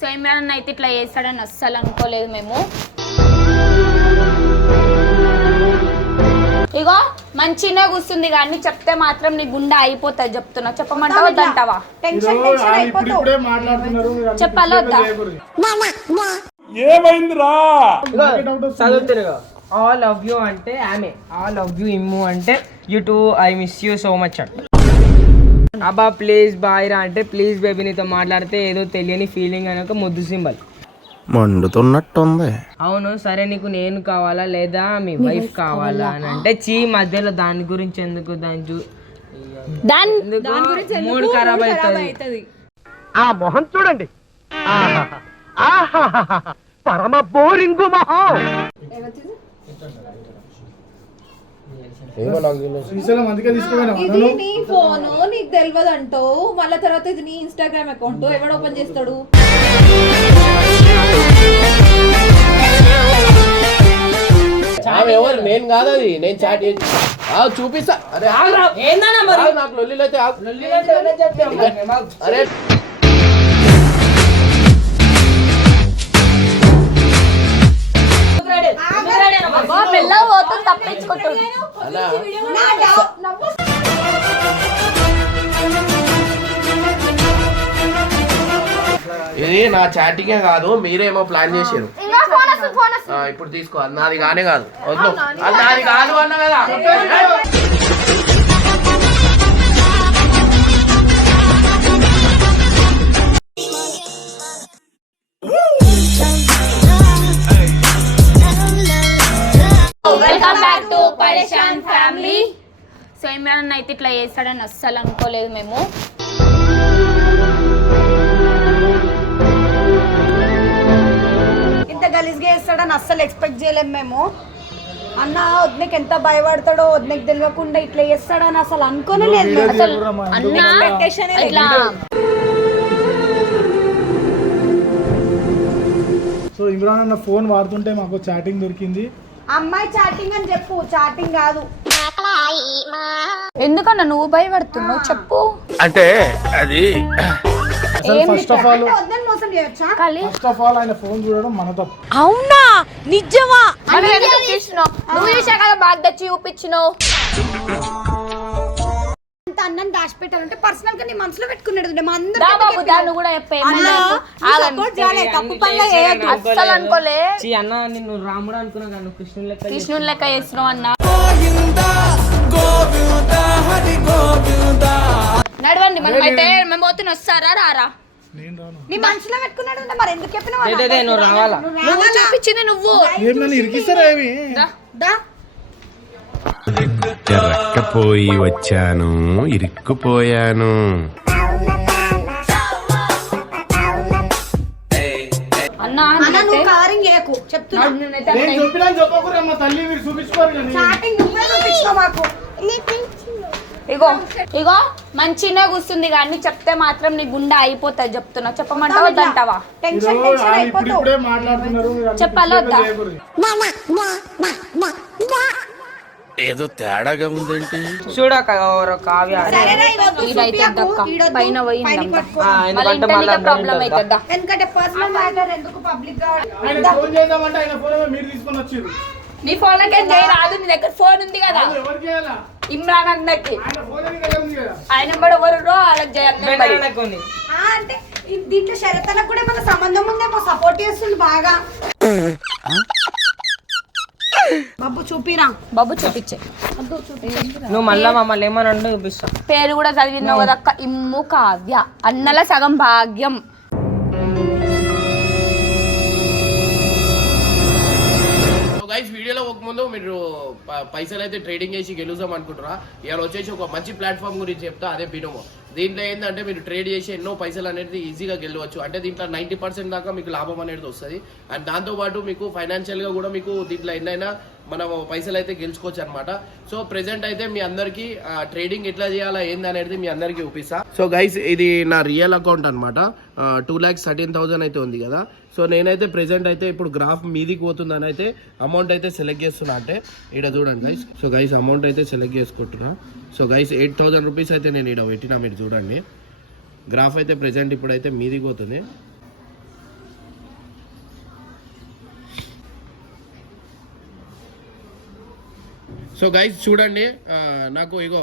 So Imran అయితే ఇట్లా చేస్తాడని అస్సలు అనుకోలేదు మేము. ఇగో మంచిగా కూర్చుంది కానీ చెప్తే మాత్రం నీ గుండె అయిపోతుంది చెప్తున్నా. చెప్పమంటావా వద్దంటావా? టెన్షన్ టెన్షన్ అయిపోతావు. చెప్పాలా వద్దా? చేయకూడదు. చదువుతురుగా ఆల్ లవ్ యూ అంటే ఆమె. ఆల్ లవ్ యూ ఇమ్ము అంటే you too I miss you so much అంట. అబ్బా ప్లీజ్ బాయ్ రా అంటే ప్లీజ్ బేబీ నీతో మాట్లాడితే ఏదో తెలియని ఫీలింగ్ అని ఒక ముద్దు సింబల్. మండుతున్నట్టుంది. అవును సరే నీకు నేను కావాలా లేదా? మీ వైఫ్ కావాలా అని అంటే చీ మధ్యలో దాని గురించి ఎందుకు దాని చూ దాని ఎందుకు? మూడు ఖరాబ్ అవుతుంది. ఆ మొహం చూడండి. పరమ బోరింగు మొహం. ఇది నీ ఫోన్ నీకు తెలియదు అంటావు మళ్ళీ తర్వాత ఇది నీ ఇన్స్టాగ్రామ్ అకౌంట్ ఎవడు ఓపెన్ చేస్తాడు? ఆమె ఎవరు? నేను కాదు అది. నేను చాట్ చేసి ఆ, చూపిస్తా. అరే. ఆగు, నాకు లొల్లిలు అయితే ఆగు. అరే పోతుంది తప్పించుకుంటుంది. ఇది నా చాటింగే కాదు మీరేమో ప్లాన్ చేశారు. ఇప్పుడు తీసుకో. అది నాది కానే కాదు. వద్దు. అది నాది కాదు. అన్న కదా. ఇమ్రాన్ అయితే ఇట్లా చేస్తాడని అస్సలు అనుకోలేదు మేము. ఇంత గలీజ్గా వేస్తాడని అస్సలు ఎక్స్పెక్ట్ చేయలేము మేము. అన్న వద్నకి ఎంత భయపడతాడో వద్నకి తెలియకుండా ఇట్లా చేస్తాడని అసలు అనుకోనే లేదు. అసలు అన్న ఇట్లా సో ఇమ్రాన్ అన్న ఫోన్ వాడుతుంటే మాకు చాటింగ్ దొరికింది. అమ్మాయి చాటింగ్ అని చెప్పు చాటింగ్ కాదు. ఎందుకన్నా నువ్వు భయపడుతున్నావు? చెప్పు. అంటే అది అసలు ఫస్ట్ ఆఫ్ ఆల్ వద్దని మోసం చేయొచ్చా? ఖాళీ. ఫస్ట్ ఆఫ్ ఆల్ ఆయన ఫోన్ చూడడం మన తప్పు. మనం ఎందుకు తీసినావు నువ్వు చూసా కదా బాగా తెచ్చి చూపించినావు. అంత అన్నం దాచిపెట్టాలంటే పర్సనల్గా నీ మనసులో పెట్టుకున్నాడు మా బాబు కూడా చెప్పే సపోర్ట్ చేయాలి తప్పు పనులు చేయొద్దు అస్సలు అనుకోలే. చీ అన్న నిన్ను రాముడు అనుకున్నా కానీ నువ్వు కృష్ణుని లెక్క కృష్ణుని లెక్క అన్న. నడవండి మనం అయితే మేము పోతున్న వస్తారా రారా? నేను రాను. నీ మనసులో పెట్టుకున్నాడు అంటే మరి ఎందుకు చెప్పినావు లే, లే, లే, నువ్వు రావాలా? నువ్వు చూపించింది నువ్వు. ఏం నన్ను ఇరికిస్తారా ఏమి? దా, దా. ఎరక్కపోయి వచ్చాను ఇరుక్కుపోయాను. ఇగో ఇగో మంచిగా కూర్చుంది కానీ చెప్తే మాత్రం నీ గుండె అయిపోతుంది చెప్తున్నా. చెప్పమంటావా వద్దంటావా? టెన్షన్ టెన్షన్ అయిపోతావు. చెప్పాలా వద్దా? ఏదో తేడాగా ఉందేంటి? చూడక ఎవరో కావ్య. పైన ఇంటర్నెట్ ప్రాబ్లం అవుతుందా ఎందుకంటే పర్సనల్ మ్యాటర్ ఎందుకు పబ్లిక్గా? ఫోన్ చేద్దామంటే ఆయన ఫోన్ ఏమో మీరు తీసుకొని వచ్చారు నీ ఫోన్ లకే రాదు నీ దగ్గర ఫోన్ ఉంది కదా. ఇమ్రాన్ అన్నకి. ఆయన ఎవరు వాళ్ళకి చేయాలి అంటే దీంట్లో షరతలకు కూడా మన సంబంధం ఉందేమో? సపోర్ట్ చేస్తుంది బాగా. బాబు చూపిరా. బాబు చూపించే. నువ్వు మళ్ళా మమ్మల్ని ఏమని అంటే చూపిస్తా. పేరు కూడా చదివినావు కదా అక్క ఇమ్ము కావ్య. అన్నల సగం భాగ్యం. గైస్ వీడియోలో ఒక ముందు మీరు పైసలు అయితే ట్రేడింగ్ చేసి గెలుద్దాం అనుకుంటారా ఇవాళ వచ్చేసి ఒక మంచి ప్లాట్ఫామ్ గురించి చెప్తా అదే బినోమో దీంట్లో ఏంటంటే మీరు ట్రేడ్ చేసి ఎన్నో పైసలు అనేది ఈజీగా గెలవచ్చు. అంటే దీంట్లో నైంటీ పర్సెంట్ దాకా మీకు లాభం అనేది వస్తుంది. అండ్ దాంతోపాటు మీకు ఫైనాన్షియల్గా కూడా మీకు దీంట్లో ఎన్నైనా మనం పైసలు అయితే గెలుచుకోవచ్చు అనమాట సో ప్రెసెంట్ అయితే మీ అందరికీ ట్రేడింగ్ ఎట్లా చేయాలా ఏంది అనేది మీ అందరికీ చూపిస్తా. సో గైస్ ఇది నా రియల్ అకౌంట్ అనమాట టూ ల్యాక్స్ థర్టీన్ థౌసండ్ అయితే ఉంది కదా. సో నేనైతే ప్రెసెంట్ అయితే ఇప్పుడు గ్రాఫ్ మీదికి పోతుందని అయితే అమౌంట్ అయితే సెలెక్ట్ చేస్తున్నా అంటే ఇక్కడ చూడండి గైస్ సో గైస్ అమౌంట్ అయితే సెలెక్ట్ చేసుకుంటున్నా. So guys eight thousand rupees అయితే నేను ఇక్కడ పెట్టినా మీరు చూడండి. గ్రాఫ్ అయితే ప్రెజెంట్ ఇప్పుడైతే మీదికి పోతుంది. సో గైస్ చూడండి నాకు ఇగో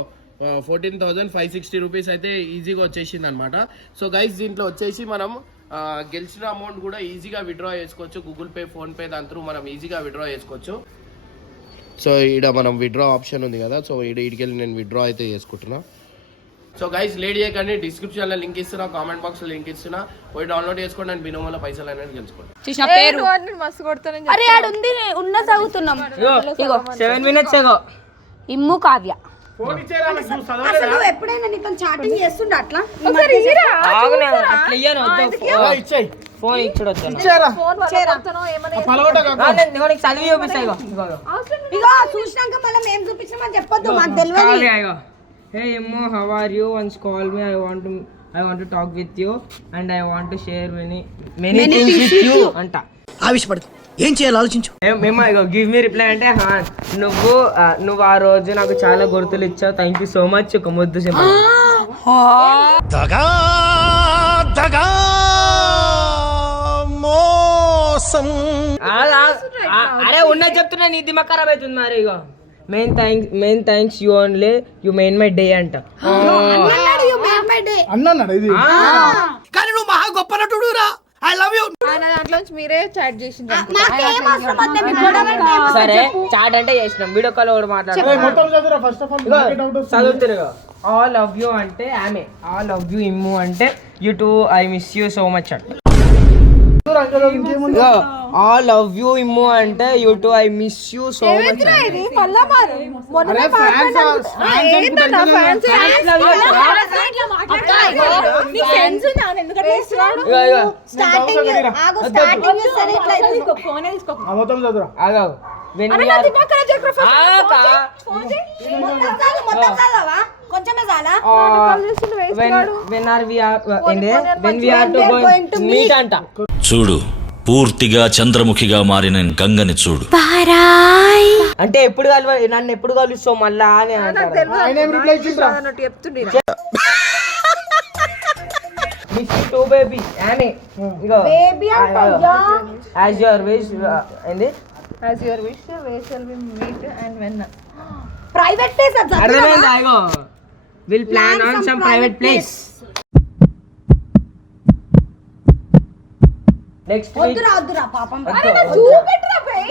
fourteen thousand five sixty rupees అయితే ఈజీగా వచ్చేసింది అనమాట సో గైస్ దీంట్లో వచ్చేసి మనం గెలిచిన అమౌంట్ కూడా ఈజీగా విత్డ్రా చేసుకోవచ్చు. గూగుల్ పే ఫోన్ పే దాని త్రూ మనం ఈజీగా విత్డ్రా చేసుకోవచ్చు. సో ఈడ మనం విత్డ్రా ఆప్షన్ ఉంది కదా సో ఈడ ఈడికెళ్ళి నేను విత్డ్రా అయితే చేసుకుంటున్నా. సో గైస్ లేట్ చేయకండి. డిస్క్రిప్షన్లో లింక్ ఇస్తున్నా కామెంట్ బాక్స్లో లింక్ ఇస్తున్నా. పోయి డౌన్లోడ్ చేసుకోండి అండ్ బినోమల పైసలు అనేది గెలుచుకోండి. చూసిన పేరు. మస్తు కొడతానని అరే ఆడు ఉంది ఉన్న చదువుతున్నాం. ఇగో సెవెన్ మినిట్స్ ఏగో ఇమ్ము కావ్య. అసలు ఎప్పుడైనా నీతో చాటింగ్ చేస్తుండే అట్లా? ఫోన్. ఇచ్చుడు చదివి చూపిస్తా ఇగో ఇగో ఇగో. ఇగో చూసినాక మళ్ళీ మేము చూపించినామని చెప్పొద్దు మాకు తెలియదు hey ఎమ్మో how are you once call me I want I want talk with you and I want share many many things with you అంట. ఏం చేయాలి ఆలోచించు. మేము ఇగో గివ్ మీ రిప్లై అంటే హా నువ్వు నువ్వు ఆ రోజు నాకు చాలా గుర్తులు ఇచ్చావు. థ్యాంక్ యూ సో మచ్ ఒక ముద్దు సింబల్ దగా దగా మోసం. ఆ- ఆ- ఆ- అరే ఉన్నది చెప్తున్నా నీ దిమ్మ ఖరాబ్ అవుతుంది మరి ఇగో. Main thanks main thanks you only you main my day అంట. అన్నాడు ఇది. కానీ నువ్వు మహా గొప్ప నటుడు రా ఐ లవ్ యూ మీరే చాట్ చేసింది సరే. చాట్ అంటే చేసినాం. వీడియో కాల్ కూడా అరే, మాట్లాడు మొత్తం చదువురా ఫస్ట్ ఆఫ్ ఆల్ డౌట్ వస్తుంది చదువుతురు ఆల్ లవ్ యూ అంటే ఆమె. ఆల్ లవ్ యూ ఇమ్ము అంటే you too I miss you so much అంట. ఆల్ లవ్ యూ ఇమ్ము అంటే you too I miss you so much? కొంచెమే చాలా? When when are we are when we are to When we are going to going meet అంట. చూడు. పూర్తిగా చంద్రముఖిగా మారిన గంగని చూడు. అంటే ఎప్పుడు కలవ నన్ను ఎప్పుడు కలుస్తావు మళ్ళా అని అంటారు. ఆయన ఏం రిప్లై ఇచ్చిండ్రా అన్నట్టు చెప్తుండే. మిస్ టూ బేబీ ఆమె ఇగో. బేబీ అంటయ్యా యాజ్ యువర్ విష్ ఏంది? As your wish way shall we meet and when private place? అర్థమైందా ఇగో? Will plan on some private place next వద్దురా వద్దురా పాపం.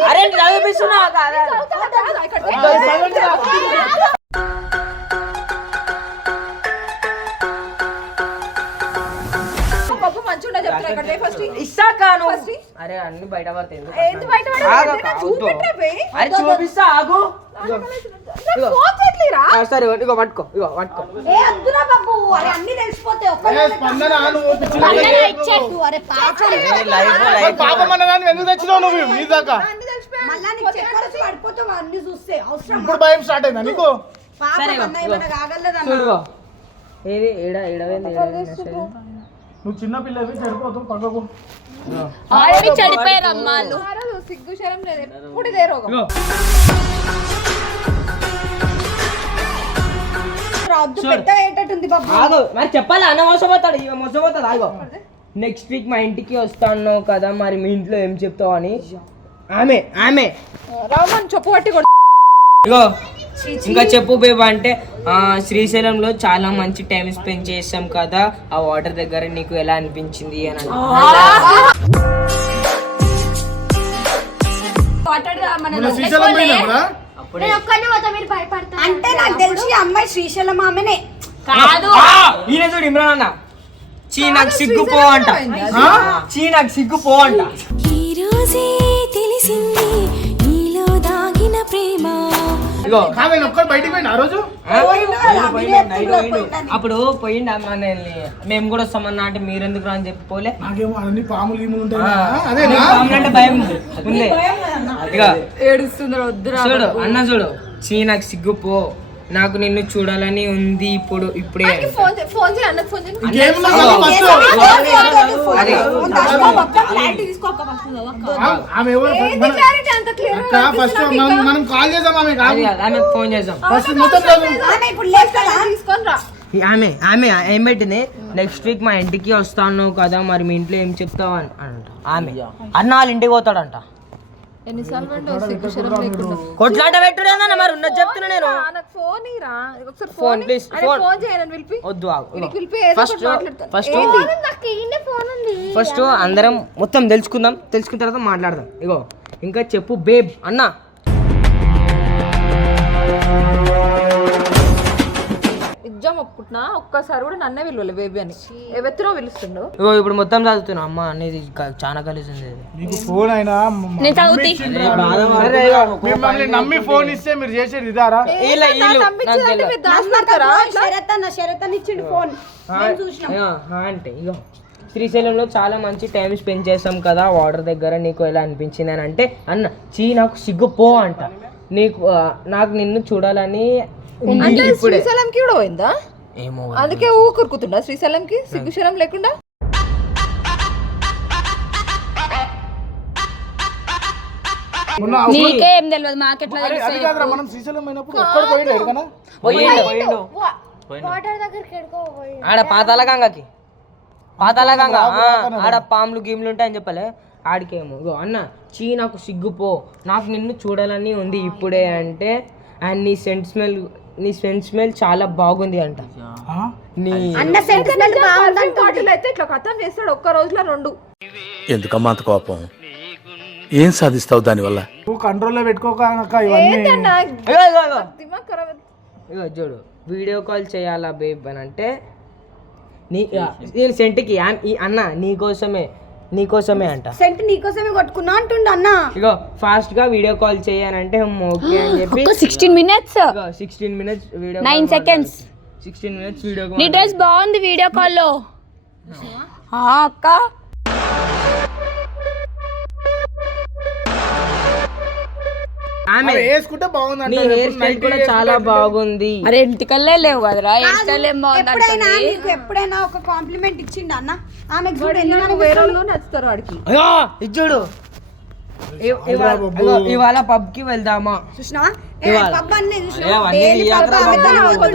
అరే చదివిస్తున్నా కదా పప్పు మంచిగా ఉండే చెప్తున్నా ఇక్కడ ఫస్ట్ ఇస్తాకాను అరే అన్ని బయట పడతాయి ఏంది బయట. చూపెట్టరా బే? అరే చూపిస్తా ఆగు సరే ఇగో పట్టుకో ఇగో పట్టుకో ఏ వద్దురా బాబు అరే అన్ని తెలిసిపోతాయి ఒక్క స్పందన నువ్వు పిచ్చి ఇచ్చేట్టు అరే పాపం పాపం అన్నదాన్ని ఎందుకు తెచ్చినావు నువ్వు నీ దాకా మళ్ళా నీకు చక్కెర పడిపోతావు అన్ని చూస్తే అవసరం ఇప్పుడు భయం స్టార్ట్ అయిందా నీకు పాపం అన్న ఏమైనా కాగలదా చూడుగో ఏది ఏడ ఏడవేంది ఏడవేంది నువ్వు చిన్న పిల్లవి సరిపోతావు పక్కకు ఆల్రెడీ చెడిపోయారు అమ్మాళ్ళు ఆ రోజు సిగ్గు శరం లేదు ఎప్పుడు ఇదే రోగం. ఇగో వద్దు పెద్ద అయ్యేటట్టుంది బాబు. ఆగు మరి చెప్పాలి అన్న మోసపోతాడు ఇక మోసపోతాడు ఆగో. నెక్స్ట్ వీక్ మా ఇంటికి వస్తాను కదా మరి మీ ఇంట్లో ఏం చెప్తావు అని. ఆమె ఆమె. రావమని చెప్పు పట్టి కొడు ఇగో ఇంకా చెప్పు బేబా అంటే ఆ, శ్రీశైలంలో చాలా మంచి టైం స్పెండ్ చేసాం కదా. ఆ వాటర్ దగ్గర నీకు ఎలా అనిపించింది అని అంటే నాకు తెలిసి అమ్మాయి శ్రీశైలం ఆమెనే. కాదు. ఈయన చూడు ఇమ్రాన్ అన్న. చీ నాకు సిగ్గు పో అంట చీ నాకు సిగ్గు పో అంట ఈ రోజే తెలిసింది ఇగో బయటికి ఆ రోజు. అప్పుడు పోయిండు అమ్మ నేను మేము కూడా వస్తామన్నా అంటే మీరెందుకు రా అని చెప్పి పోలే. నాకేమో అన్ని పాములు గీములు ఉంటాయి పాములంటే భయం ఉంది. ఇక వద్దురా చూడు అన్న చూడు. చీ నాకు సిగ్గు పో. నాకు నిన్ను చూడాలని ఉంది ఇప్పుడు ఇప్పుడే ఫోన్ చే- ఫోన్ చేయి అన్నకు ఫోన్ చేయి. ఇంకేం నాకు ఫస్ట్ మన- కాల్ చేద్దాం ఆమె ఫోన్ చేద్దాం. ఫస్ట్ మొత్తం ఆమె ఆమె ఆమె ఏం పెట్టింది నెక్స్ట్ వీక్ మా ఇంటికి వస్తాను కదా మరి మీ ఇంట్లో ఏం చెప్తావు? అని అంట. ఆమె. అన్న వాళ్ళ ఇంటికి పోతాడంట. ఎన్నిసార్లు పెట్టావు సిగ్గుశరం లేకుండా. కొట్లాట పెట్టుడేనా మరి ఉన్నది చెప్తున్నా నేను. నాకు ఫోన్ ఇరా ఒకసారి phone phone please phone. Phone పిలిపి వద్దు ఆగు. పిలిపి ఫస్ట్. ఫస్ట్ ఏంది? ఫస్ట్ అందరం మొత్తం తెలుసుకుందాం తెలుసుకున్న తర్వాత మాట్లాడదాం. ఇగో ఇంకా చెప్పు బేబ్ అన్న. ఎగ్జామ్ ఒప్పుకుంటున్నా ఒక్కసారి కూడా నన్నే పిలవలే బేబీ అని. ఎవెత్తనో పిలుస్తుండు. ఇగో ఇప్పుడు మొత్తం చదువుతున్నా అమ్మ అనేది క- చాలా కలిసి ఉంది ఇది. మీకు ఫోన్ అయినా మ- నేను చదువుతీ. మిమ్మల్ని నమ్మి ఫోన్ ఇస్తే మీరు చేసేది ఇదారా? నాకు తెలియదు. దాచుకుంటారా శరత్ అన్న శరత్ అన్న ఇచ్చిండు ఫోన్ ఆ, అంటే ఇగో శ్రీశైలంలో చాలా మంచి టైం స్పెండ్ చేస్తాం కదా వాటర్ దగ్గర నీకు ఎలా అనిపించింది అని అంటే అన్న చీ నాకు సిగ్గు పో అంట. నీకు ఆ, నాకు నిన్ను చూడాలని అంటే శ్రీశైలంకి కూడా పోయిందా? ఏమో అందుకే ఊ కురుకుతుండా శ్రీశైలంకి? సిగ్గుశరం లేకుండా? నీకే ఏం తెలియదు మాకెట్లా అరే, అది తెలుసు కాదురా మనం శ్రీశైలం పోయినప్పుడు ఒక్కడు పోయిండు ఎక్కడనా పోయిండు ఆడ పాతాల గంగకి. పాతాల గంగ. ఆడ పాములు గీములు ఉంటాయని చెప్పలే. ఆడికేమో. ఇగో అన్న చీ నాకు సిగ్గుపో. నాకు నిన్ను చూడాలని ఉంది ఇప్పుడే అంటే అండ్ నీ సెంట్ స్మెల్ నీ సెంట్ స్మెల్ చాలా బాగుంది అంట. నీ అన్న అయితే ఇట్లా కథం చేస్తాడు ఒక్క రోజులో రెండు. ఎందుకమ్మా అంత కోపం? ఏం సాధిస్తావు దానివల్ల? నువ్వు కంట్రోల్లో పెట్టుకోక ఇవన్నీ. ఏంటన్నా? ఇగో, ఇగో, ఇగో. దిమాగ్ ఖరాబ్ అవుతుంది. ఇగో చూడు వీడియో కాల్ చేయాలా బేబ్ అని అంటే నీ నేను సెంట్కి ఆ- ఈ అన్న నీకోసమే అంట. సెంట్ నీకోసమే కొట్టుకున్నా అంటుండు అన్న. ఇగో ఫాస్ట్గా వీడియో కాల్ చేయాలంటే ఓకే అని చెప్పి ఒక్క sixteen minutes sixteen minutes video nine seconds sixteen minutes video నీ డ్రెస్ బాగుంది వీడియో కాల్లో. అక్క. ఆమె వేసుకుంటే బాగుంది నీ. హెయిర్ స్టైల్ కూడా చాలా బాగుంది. అరే ఇంటికల్లే లేవు కదరా? ఏం బాగుంది ఎప్పుడైనా. నీకు ఎప్పుడైనా ఒక కాంప్లిమెంట్ ఇచ్చిండు అన్న. చూడు ఎన్ని ఎన్నో వేరే నచ్చుతారు వాడికి. అయ్యో ఇచ్చుడు ఇవాళ పబ్కి వెళ్దామా చూసినావా.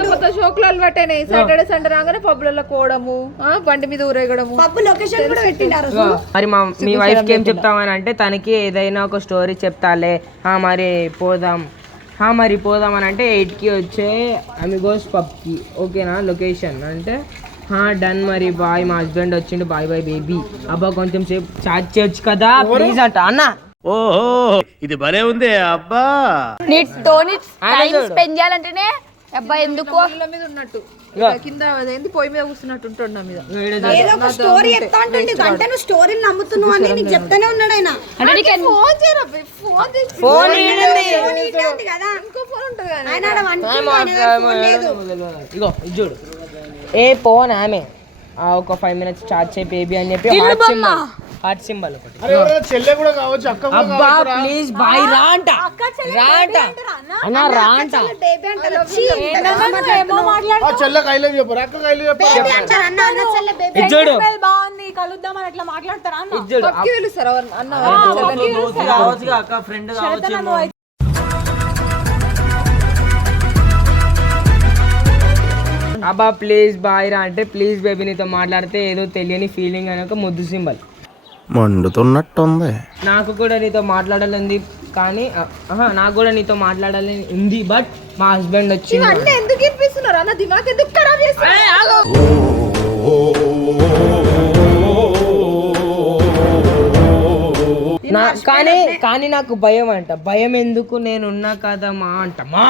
కొత్త షోకులు అలవాటైనాయి. సాటర్డే సండే రాగానే పబ్బులలో కోవడము ఆ, బండి మీద ఊరేగడము. పబ్బు లొకేషన్ కూడా పెట్టిండారు ఇగో, మరి మా మీ వైఫ్కి ఏం చెప్తామని అంటే తనకి ఏదైనా ఒక స్టోరీ చెప్తాలే. మరి పోదాం. ఆ మరి పోదాం అని అంటే ఎయిట్కి వచ్చే అమిగోస్ పబ్కి ఓకేనా? లొకేషన్ అంటే డన్ మరి. బాయ్ మా హస్బెండ్ వచ్చిండు. బాయ్ బాయ్ బేబీ అబ్బా కొంచెం సేపు చాట్ చేయొచ్చు కదా? ప్లీజ్ అంట. అన్న ఓహో ఇది భలే ఉంది అబ్బా. టైం. స్పెండ్ చేయాలంటేనే అబ్బా ఎందుకు? ఇళ్ళ మీద ఉన్నట్టు. కింద అదేంది పొయ్యి మీద కూర్చున్నట్టు ఉంటాడు నా మీద. ఏదో ఒక స్టోరీ చెప్తా ఉంటుంది అంటే నువ్వు స్టోరీని నమ్ముతున్నావు అని నీకు చెప్తానే ఉన్నాడు ఆయన. అంటే నీకు ఎన్- ఫోన్ చేయరా ఫోన్ చేసి ఫోన్ ఫోన్ ఉంది కదా. ఇంకో ఫోన్ ఉంటుంది కానీ ఆయన ఆడ ఫోన్ లేదు. ఇగో చూడు. ఏ పోన్ ఆమె. ఒక ఫైవ్ మినిట్స్ చాట్ చేయి బేబీ అని చెప్పి హార్ట్. సింబల్ హార్ట్ సింబల్ ఒకటి. చెల్లె కూడా కావచ్చు అక్క అబ్బా. ప్లీజ్ బాయ్ రా అంట రా అంట అన్న రా అంట బేబీ అంటారు? ఛీ, ఏమో మాట్లాడు ఆ చెల్లెకి ఐ లవ్ చెప్పు అక్క ఐ లవ్ చెప్పు. అంటారు? అన్న అన్న చెల్లె బేబీ ఇది చూడు. బాగుంది కలుద్దాం అని అట్లా మాట్లాడతారా? అన్న? అక్క ఫ్రెండ్ కావచ్చు అబ్బా ప్లీజ్ బాయ్ రా అంటే ప్లీజ్ బేబీ నీతో మాట్లాడితే ఏదో తెలియని ఫీలింగ్ అని ఒక ముద్దు సింబల్ మండుతున్నట్టుంది నాకు కూడా నీతో మాట్లాడాలని కానీ ఆహా, నాకు కూడా నీతో మాట్లాడాలని ఉంది బట్ మా హస్బెండ్ వచ్చి ఇవన్నీ ఎందుకు ఇప్పిస్తున్నారు అన్న దిమాగ్ ఎందుకు ఖరాబ్ చేస్తున్నారు నా కానీ కానీ నాకు భయం అంట. భయం ఎందుకు నేను ఉన్నా కదా మా అంట. మా.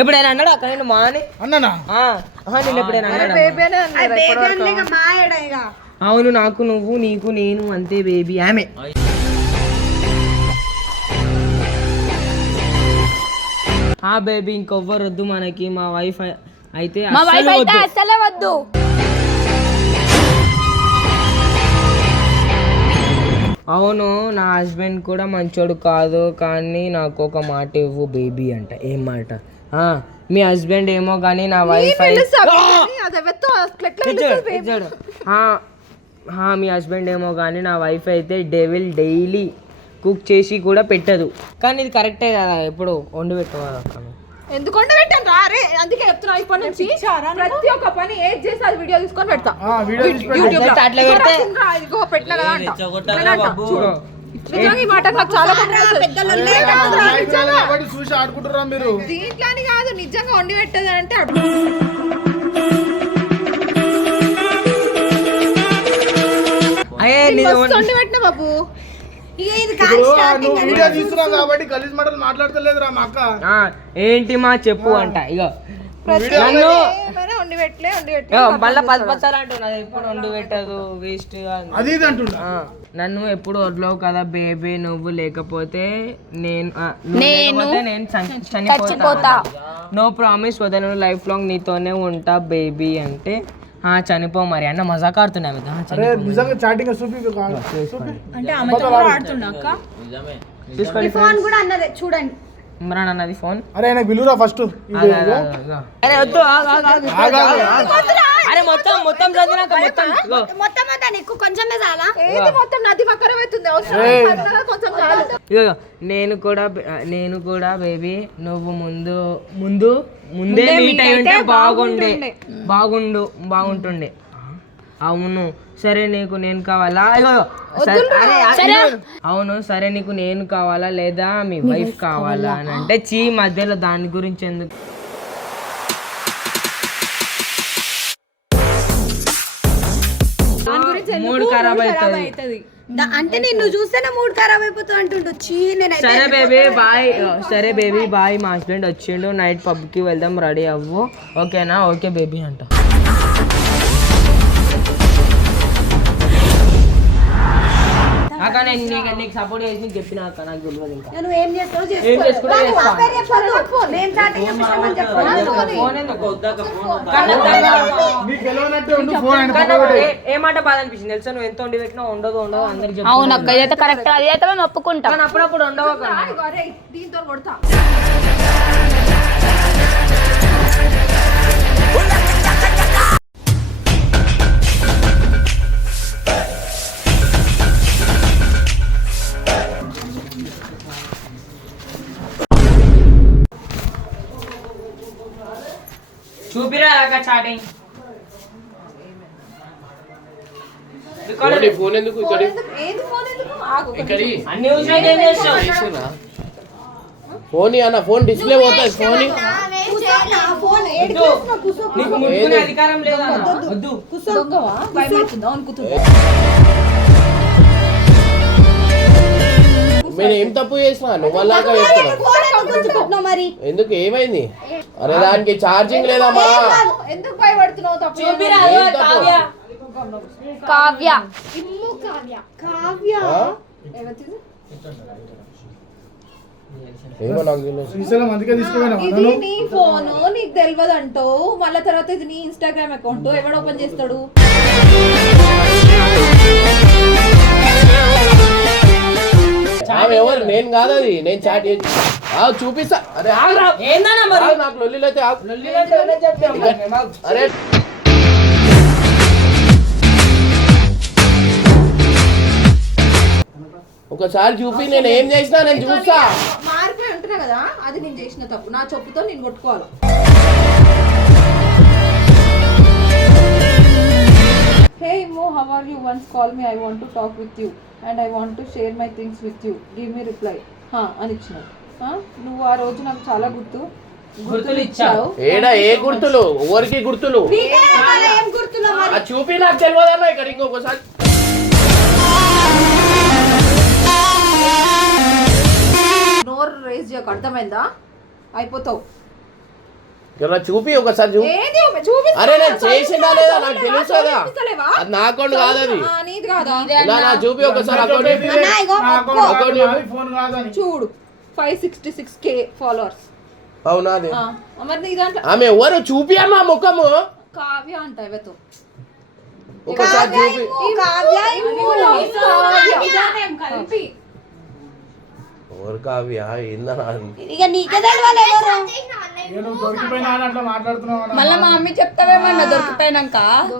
ఎప్పుడైనా అన్నాడు అక్కడ నేను మా అని? అన్ననా? నేను ఎప్పుడైనా అన్నాడు? అవును నాకు నువ్వు నీకు నేను అంతే బేబీ ఆమె. ఆ బేబీ ఇంకొవ్వరు వద్దు మనకి. మా వైఫ్ అయితే మా అస్సలు వైఫ్ అయితే వద్దు. అసలే వద్దు. అవును నా హస్బెండ్ కూడా మంచోడు కాదు కానీ నాకు ఒక మాట ఇవ్వు బేబీ అంట. ఏం మాట? మీ హస్బెండ్ ఏమో కానీ నా వైఫ్? మీ హస్బెండ్ ఏమో కానీ నా వైఫ్ అయితే డెవిల్ డైలీ కుక్ చేసి కూడా పెట్టదు. కానీ ఇది కరెక్టే కదా ఎప్పుడు వండి పెట్టుకోవాలి ఎందుకంటే పెట్టాను రా అరే అందుకే చెప్తున్నా ఇప్పటి నుంచి. ప్రతి ఒక్క పని ఏది చేసి అది వీడియో తీసుకొని పెడతా. యూట్యూబ్లో అట్లా పెడితే- ఇదిగో పెట్టినా కదా అంట. నిజంగా ఈ మాట నాకు చాలా చూసి ఆడుకుంటురా మీరు? దీంట్లో అని కాదు నిజంగా వండి పెట్టదు అంటే వండి. పెట్టిన బాబు. వీడియో తీస్తున్నావు కాబట్టి గలీజ్ మాటలు మాట్లాడతలేదురా మా అక్క. ఆ, ఏంటి మా చెప్పు అంట ఇగో. నన్ను ఏమైనా వండి పెట్టలే వండి పెట్టలే ఇగో మళ్ళీ పది పచ్చాలు అంటున్నది ఎప్పుడు వండి పెట్టదు వేస్ట్ అది ఇది అంటుండ? నన్ను ఎప్పుడు వదలవు కదా బేబీ నువ్వు లేకపోతే నేను ఆ, నువ్వు నేను లేకపోతే నేను చని- చచ్చిపోతా. చనిపోతా నో ప్రామిస్ వదలను లైఫ్ లాంగ్ నీతోనే ఉంటా బేబీ అంటే చనిపో మరి అన్న మజాక్ ఆడుతున్నా ఆ, నిజంగా చాటింగ్ అంటే ఆమెతో కూడా ఆడుతున్నా అక్క? ఫోన్ కూడా అన్నదే చూడండి. ఇమ్రాన్ అన్నది ఫోన్. అరే ఆయన పిలువురా ఫస్ట్ అరే వద్దు. అరే మొత్తం మొత్తం చదివినాక మొత్తం. మొత్తం అంతా నీకు కొంచెమే చాలా? ఏంటి మొత్తం నది పక్కన అవుతుంది అవసరం లేదు. కొంచెం చాలు. నేను కూడా నేను కూడా బేబీ నువ్వు ముందు ముందు ముందే మీట్ అయి ఉంటే బాగుండే. బాగుండు బాగుంటుండే. అవును. సరే నీకు నేను కావాలా? ఇగో, సరే, అరే, అరే, అవును సరే నీకు నేను కావాలా లేదా మీ వైఫ్ కావాలా అని అంటే చీ మధ్యలో దాని గురించి ఎందుకు? మూడు ఖరాబ్ అవుతుంది దా- అంటే నిన్ను చూస్తేనే మూడ్ ఖరాబ్ అయిపోతుంది అంటుండు. చీ నేనైతే సరే బేబీ బాయ్. సరే బేబీ బాయ్. మా హస్బెండ్ వచ్చిండు. నైట్ పబ్కి వెళ్దాం రెడీ అవ్వు. ఓకేనా? ఓకే బేబీ అంట. అక్క నేను నీకు నీకు సపోర్ట్ చేసి నీకు చెప్పిన అక్క నాకు తెలియదు ఇంకా నువ్వు ఏం చేస్తావు ఏం చేసుకుంటా నాకు చేసుకో. మా పేరు చెప్పొద్దు. నేను చాటింగ్ చేపిస్తామని చెప్పు. ఫోన్ ఎందుకు? నీకు తెలియనట్టే ఉండు ఫోన్ ఆయన కానీ పక్కన పెట్టు. ఏ- ఏ మాట బాధ అనిపించింది తెలుసా నువ్వు ఎంత వండి పెట్టినా ఉండదు ఉండదు అందరికి చెప్పు అవునక్క ఇదైతే కరెక్ట్ అది అయితే మేము ఒప్పుకుంటాం కానీ అప్పుడప్పుడు ఉండవు అక్క. ఇగో, అరే దీంతో కొడతా చూపిరా చాటింగ్. ఫోన్ ఎందుకు ఇక్కడ ఏంది ఫోన్ ఎందుకు? ఆగు ఇక్కడి అన్ని ఫోన్ డిస్ప్లే పోతుంది ఫోన్ కూర్చోనా? ఫోన్ నేను ఏం తప్పు చేసినా? నువ్వు అలాగా చెప్తున్నా ఫోన్ ఎందుకు గుంజుకుంటున్నావు మరి? ఎందుకు? ఏమైంది? అరే దానికి ఛార్జింగ్ లేదమ్మా ఎందుకు భయపడుతున్నావు తప్పు? కావ్య? కావ్య. కావ్య. నాకు తెలియదు. శ్రీశైలం అందుకే తీసుకుపోయినా ఇది నీ ఫోన్ నీకు తెలియదు అంటావు మళ్ళీ తర్వాత ఇది నీ ఇన్స్టాగ్రామ్ అకౌంట్ ఎవడు ఓపెన్ చేస్తాడు? ఆమె ఎవరు? నేను కాదు అది. నేను చాట్ చేసి ఆ, చూపిస్తా. అరే ఆగురా. ఏందన్నా మరి? ఆగు, నాకు లొల్లిలో అయితే ఆగు. అరే. ఒకసారి చూపి నేను ఏం చేసినా నేను చూస్తా. మారిపోయి ఉంటున్నా కదా? అది నేను చేసిన తప్పు. నా చెప్పుతో నేను కొట్టుకోవాలి. హే మో how are you once call me I want to talk with you and I want to share my things with you give me reply అని ఇచ్చిన నువ్వు ఆ రోజు నాకు చాలా గుర్తు గుర్తులు ఇచ్చావు ఏడా ఏ గుర్తులు? ఎవరికి గుర్తులు? చూపి నాకు తెలియదమ్మా ఇక్కడ ఇంకొకసారి? నోరు రేస్ చేయకు అర్థమైందా? అయిపోతావు. ఇలా చూపి ఒకసారి చూపి అరే నేను చేసిందా లేదా? నాకు తెలుసు కదా? అది నా అకౌంట్ కాదు అది ఆ, నీది కాదా? ఇలా నా చూపి ఒకసారి అకౌంట్ చూడు five sixty six K followers అవునా అది? ఆమె ఎవరు? చూపి అమ్మా ముఖము. కావ్య అంట ఎవతో ఒకసారి చూపి. ఇక నీకే ఎవరు. మళ్ళీ మా మమ్మీ చెప్తావేమన్నా దొరికిపోయినాక?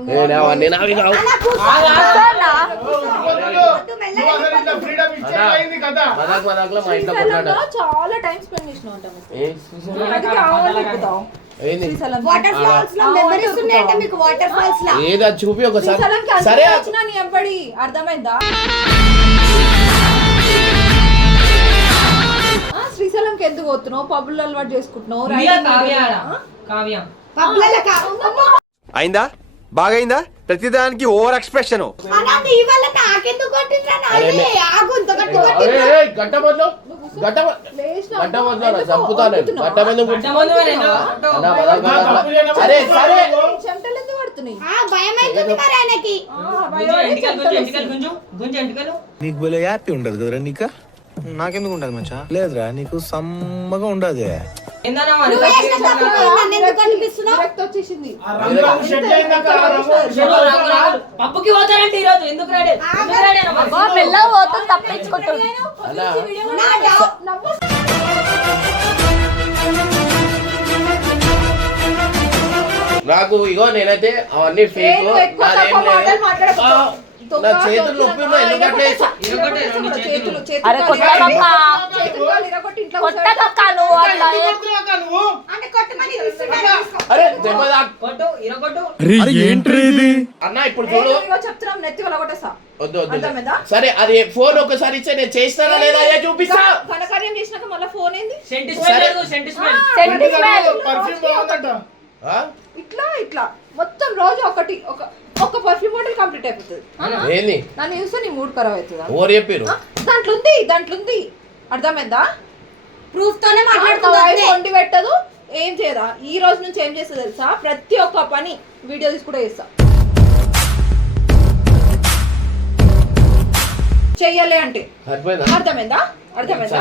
నేను అవన్నీ నావి కావు నువ్వు అసలు ఇట్లా ఫ్రీడమ్ ఇచ్చే అయింది కదా. మదాక్ మదాక్లో మా ఇంట్లో కొట్లాట చాలా టైం స్పెండ్ ఏంది? వాటర్ ఫాల్స్లో మెమరీస్ ఉన్నాయంటే మీకు వాటర్ ఫాల్స్ లా. ఏది అది చూపి ఒకసారి. సరే వచ్చినా నీ అర్థమైందా? పోతున్నావు? పబ్బులు అలవాటు చేసుకుంటున్నావు? అయిందా? బాగైందా? ప్రతిదానికి ఓవర్ ఎక్స్ప్రెషన్. ఎందుకు? ఎందుకు? ఎందుకు. నీకు భలే హ్యాపీ ఉండదు కదరా నీక? నాకెందుకు ఉండదు మచ్చా లేదురా నీకు సమ్మగా ఉండదు. పప్పుకి పోతారంటే ఈరోజు ఎందుకు రాడే నాకు ఇగో నేనైతే అవన్నీ ఫేక్ నా చేతులు నొప్పి ఉన్నాయి, అరే కాలు. కొట్టకక్క. ఇరగొట్టి, చేతులు కాలు ఇరగొట్టి ఇంట్లో కొట్టకక్క నువ్వు అట్లా. నువ్వు. అంటే కొట్టమని తీసుకున్నాను. అరే దెబ్బ తాక్- కొట్టు ఇరగొట్టు. అన్న ఇప్పుడు చూడు. ఇదిగో చెప్తున్నాం నెత్తి వలగొట్టేసా వద్దు వద్దు అర్థమైందా? సరే అది ఫోన్ ఒకసారి ఇచ్చే నేను చేస్తానా లేదా అయ్యా చూపిస్తా. ఘనకార్యం చేసినాక మళ్ళీ ఫోన్ ఏంది? లేదు, పర్ఫ్యూమ్ బాగుందంట? ఇట్లా ఇట్లా. మొత్తం రోజు ఒకటి ఒక ఒక పర్ఫ్యూమ్ బాటిల్ కంప్లీట్ అయిపోతుంది? ఏంది? నన్ను చూస్తే నీ మూడ్ ఖరాబ్ అవుతుందా? ఓరు చెప్పారు? దాంట్లో ఉంది దాంట్లో ఉంది అర్థమైందా? ప్రూఫ్ తోనే మాట్లాడుతుంది వండి పెట్టదు ఏం చేయదా? ఈ రోజు నుంచి ఏం చేస్తా తెలుసా? ప్రతి ఒక్క పని వీడియో తీసి కూడా చేస్తా. చెయ్యాలి అంటే అర్థమైందా అర్థమైందా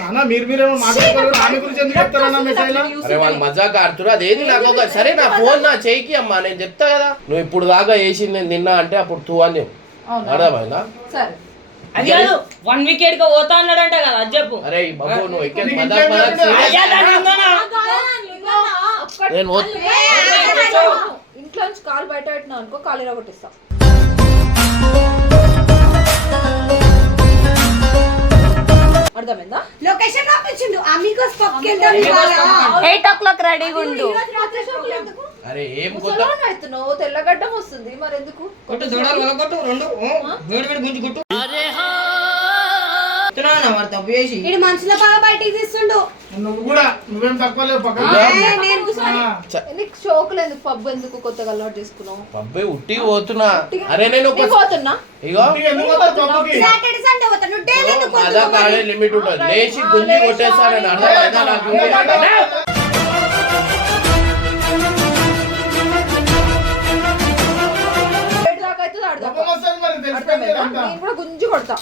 అన్న మీరు మజాక్ ఆడుతున్నారు అదేది నాకు సరే నా ఫోన్ నా చేయికి అమ్మా నేను చెప్తా కదా నువ్వు ఇప్పుడు దాకా వేసింది నేను తిన్నా అంటే అప్పుడు తూ అని? అర్థమైందా సరే అది కాదు వన్ వీకెండ్కి పోతా అన్నాడంట కదా అది చెప్పు అరే బాబు నువ్వు మజాక్ నేను వద్దు. ఇంట్లో నుంచి కాలు బయట పెట్టినా అనుకో కాలు ఇరగొట్టిస్తా లొకేషన్ పంపించిండు అమిగోస్ పక్కకి వెళ్దాం ఇవాళ. ఎయిట్ ఓ క్లాక్ రెడీగా ఉండు. ఈరోజు రాత్రి షోకులు ఎందుకు? అరే ఏం కొత్త? ముసలోడిని అవుతున్నావు తెల్లగడ్డం వస్తుంది మరి ఎందుకు? కొట్టు దొడలు వలగొట్టు రెండు ఓ, వేడి వేడి గుంజు కొట్టు. చెప్తున్నానా మరి తప్పు చేసి? వీడు మనుషుల బాగా బయటికి తీస్తుండు. నువ్వు కూడా నువ్వేం తక్కువ లేవు పక్కన. ఏ, నేను కూర్చొని నీకు షోకులు ఎందుకు పబ్బు ఎందుకు కొత్తగా అలవాటు చేసుకున్నావు? అబ్బాయి ఉట్టికి పోతున్నా. అరే నేను పోతున్నా. ఇగో. సాటర్డే సండే డైలీ ఎందుకు కాడే? లిమిట్ ఉంటుంది. లేచి గుంజి అర్థమైందా? నాకు. నేను కూడా గుంజి కొడతా.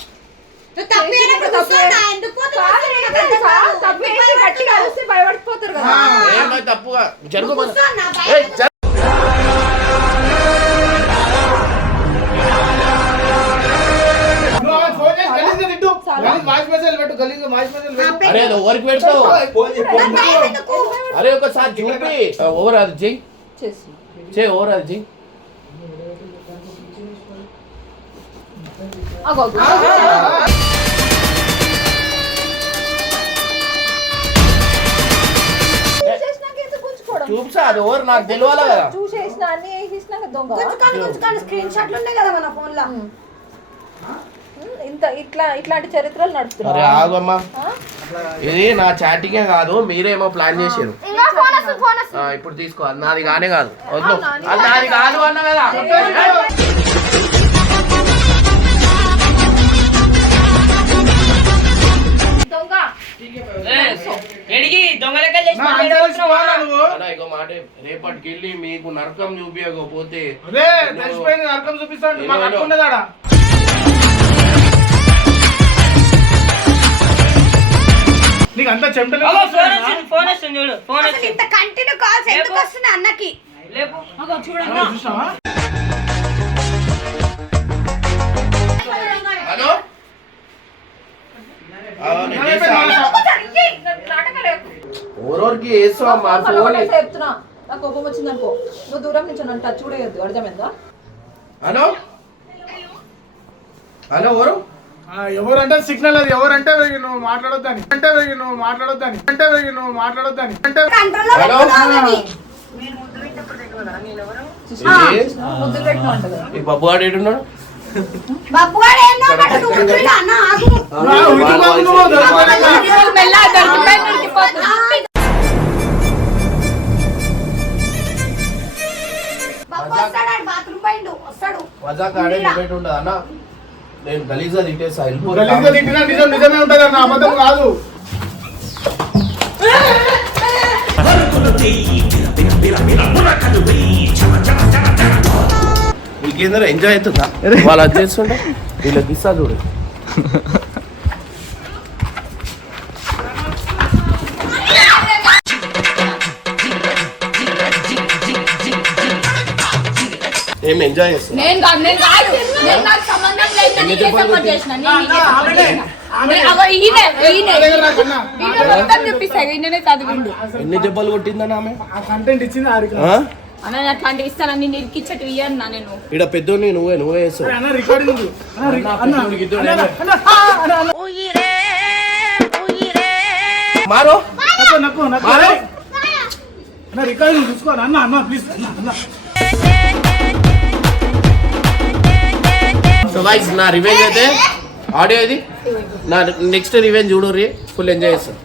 వాయిస్ మెసేజ్ పెట్టు అరే అది ఎవరికి పెడతావు నాకు భయం ఎందుకు? అరే ఒకసారి చూపి ఓవర్ అది చెయ్యి చేస్తున్నా చేయి ఓవర్ అది చెయ్యి అగో, ఎందుకు గుంజుకోవడం? చూపిసా అది ఓవర్ నాకు తెలియాలి కదా. చూసేసిన అన్ని వేసేసినాక దొంగ. గుంజుకొని గుంజుకొని స్క్రీన్ షాట్లు ఉన్నాయి కదా మన ఫోన్లో. ఇంత ఇట్లా ఇట్లాంటి చరిత్రలు అరే నడుపుతున్నా ఆగమ్మా ఇది నా చాటింగే కాదు మీరేమో ప్లాన్ చేశారు ఇప్పుడు తీసుకో అది నాది కానే కాదు. వద్దు. అది నాది కాదు. అన్న కదా. దొంగ. ఎడిగి ఇగో మాట రేపటికి వెళ్ళి మీకు నరకం చూపించకపోతే నరకం ఉండదాడా నీకు అంతా చెమటలు ఫోన్ వస్తుంది చూడు ఫోన్ ఇంత కంటిన్యూ కాల్స్ ఎందుకు అన్నకి? లేపు. హలో ఆ, నేను అరే, చేస్తా. నాటకాలు ఓరోరికి వేస్తావా మా ఫోన్ చెప్తున్నా. నాకు కోపం వచ్చింది అనుకో నువ్వు దూరం నుంచి నన్ను టచ్ కూడా వేయద్దు అర్థమైందా? హలో? హలో ఎవరు? ఆ, ఎవరంటే సిగ్నల్ అది. ఎవరంటే నువ్వు మాట్లాడొద్దని. అంటే వెయ్యి నువ్వు మాట్లాడొద్దని. అంటే వెయ్యి నువ్వు మాట్లాడొద్దని. అంటే కంట్రోల్లో హలో? పెట్టుకున్నావు కదా అన్న నువ్వు, దొరికిపోయాక. మెల్లగా దొరికిపోయి ఉరికిపోతుంది. బాబు వస్తాడు బాత్రూమ్ పోయిండు వస్తాడు. నీకేంద్ర ఎంజాయ్ అవుతుందా? వాళ్ళు అది చేస్తుంటే వీళ్ళకి ఇస్తా చూడు. ఏం ఎంజాయ్ చేస్తా నేను కాదు నేను కాదు. నేను నాకు సంబంధం లేదు నీకే సపోర్ట్ చేసిన. నేను నీకే సపోర్ట్ చేసిన. నేను- అగో ఈయనే ఈయనే. ఈయన మొత్తం చూపిస్తాడు ఈయననే చదివిండు. ఎన్ని దెబ్బలు కొట్టిందని ఆమె? ఆ కంటెంట్ ఇచ్చింది? అన్న అట్లాంటి ఇస్తాను నేను ఇరికిచ్చటి ఇయ్యను నేను. ఈడ పెద్దోని నువ్వే నువ్వే వేస్తావు అన్న రికార్డింగ్ ఉంది. అన్న, రి- అన్న, పెద్దోడికి ఇద్దరు అన్న, ఏమే? అన్న, ఆ, అన్న, అన్న. మారో? నక్కు, నక్కు, నక్కు. మారో? అన్న రికార్డింగ్ చూసుకోవాలి అన్న అన్న ప్లీజ్ అన్న అన్న. సో గైస్ నా రివెంజ్ అయితే ఆడియో ఇది. నా నెక్స్ట్ రివెంజ్ చూడు ఫుల్ ఎంజాయ్ చేస్తాను